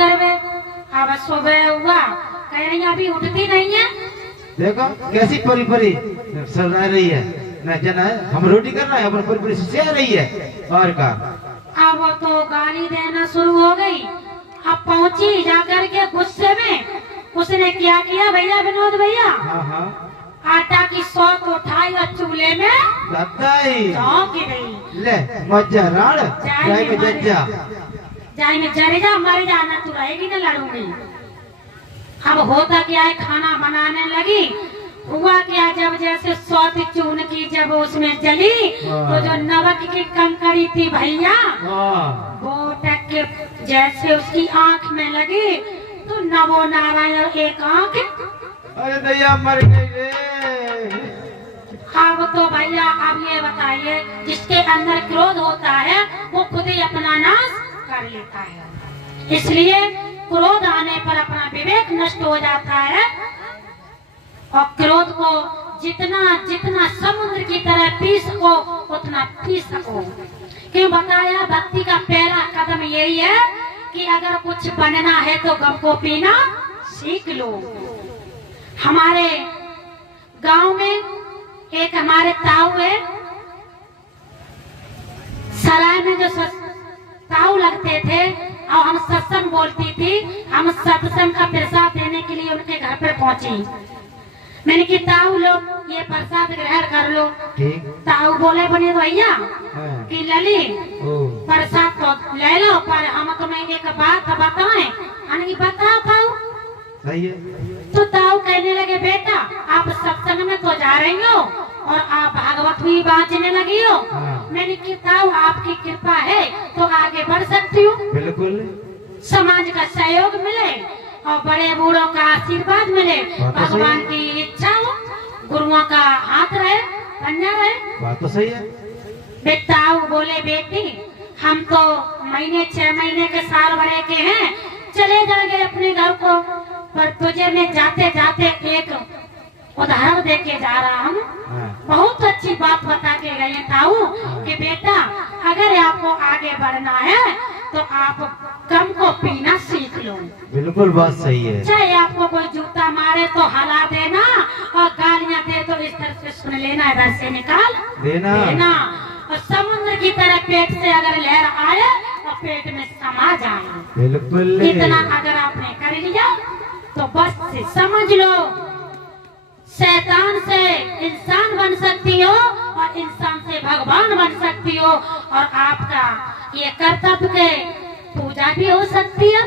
करवे। अब सुबह हुआ, कह रही अभी उठती नहीं है। देखो कैसी परी परी सजा रही है, न जना है हम रोटी कर रहे हैं, अपन परी परी से रही है और का। अब वो तो गाली देना शुरू हो गई। अब पहुंची जाकर के गुस्से में, उसने क्या किया भैया विनोद भैया, हाँ हाँ आटा की सौत उठाई और चूल्हे में लगताई झोंक गई। ले मज्जा राड़ जाए में जज्जा जाए में जरे जा मर जाना, तू रहेगी ना लड़ूंगी। अब होता क्या है, खाना बनाने लगी। हुआ क्या, जब जैसे सौत चून की जब उसमें जली तो जो नमक की कंकड़ी थी भैया वो टक के जैसे उसकी आंख में लगी तो नवो नारायण एक आंख। अरे दैया मर गई रे। अब तो भैया अब ये बताइए, जिसके अंदर क्रोध होता है वो खुद ही अपना नाश कर लेता है। इसलिए क्रोध आने पर अपना विवेक नष्ट हो जाता है। और क्रोध को जितना जितना समुद्र की तरह पी सको उतना पी सको। क्यों बताया, भक्ति का पहला कदम यही है कि अगर कुछ बनना है तो गम को पीना सीख लो। हमारे गांव में एक हमारे ताऊ है, सराय में जो ताऊ लगते थे और हम सत्संग बोलती थी, हम सत्संग का प्रसाद देने के लिए उनके घर पर पहुंची। मैंने कि ताऊ लोग ये प्रसाद ग्रहण कर लो। ताऊ बोले बने भैया कि लली प्रसाद तो ले लो, पर हम तुम्हें एक बात बताएं। हमने बताओ ताऊ। सही है। तो ताऊ कहने लगे बेटा आप सत्संग में तो जा रही हो और आप भागवत भी बांचने लगी हो। मैंने कि ताऊ आपकी कृपा है तो आगे बढ़ सकती हूँ, बिल्कुल समाज का सहयोग मिले और बड़े बूढ़ों का आशीर्वाद मिले, भगवान की इच्छा हो, गुरुओं का हाथ रहे, पंजा रहे। बात तो सही है। बेटा बोले बेटी हम तो महीने 6 महीने के साल भरे के हैं, चले जाएंगे अपने घर को, पर तुझे मैं जाते जाते एक उदाहरण दे के जा रहा हूँ। बहुत अच्छी बात बता के गए ताऊ कि बेटा अगर आपको आगे बढ़ना है तो आप गम को पीना सीख लो। बिल्कुल बात सही है। चाहे आपको कोई जूता मारे तो हला देना और गालियां दे तो इस तरह से सुन लेना, इधर से निकाल देना। और समुद्र की तरह पेट से अगर लहर आए तो पेट में समा जाए। बिल्कुल इतना अगर आपने कर लिया तो बस से समझ लो शैतान से इंसान बन सकती हो और इंसान से भगवान बन सकती हो, और आपका ये कर्तव्य के पूजा भी हो सकती है।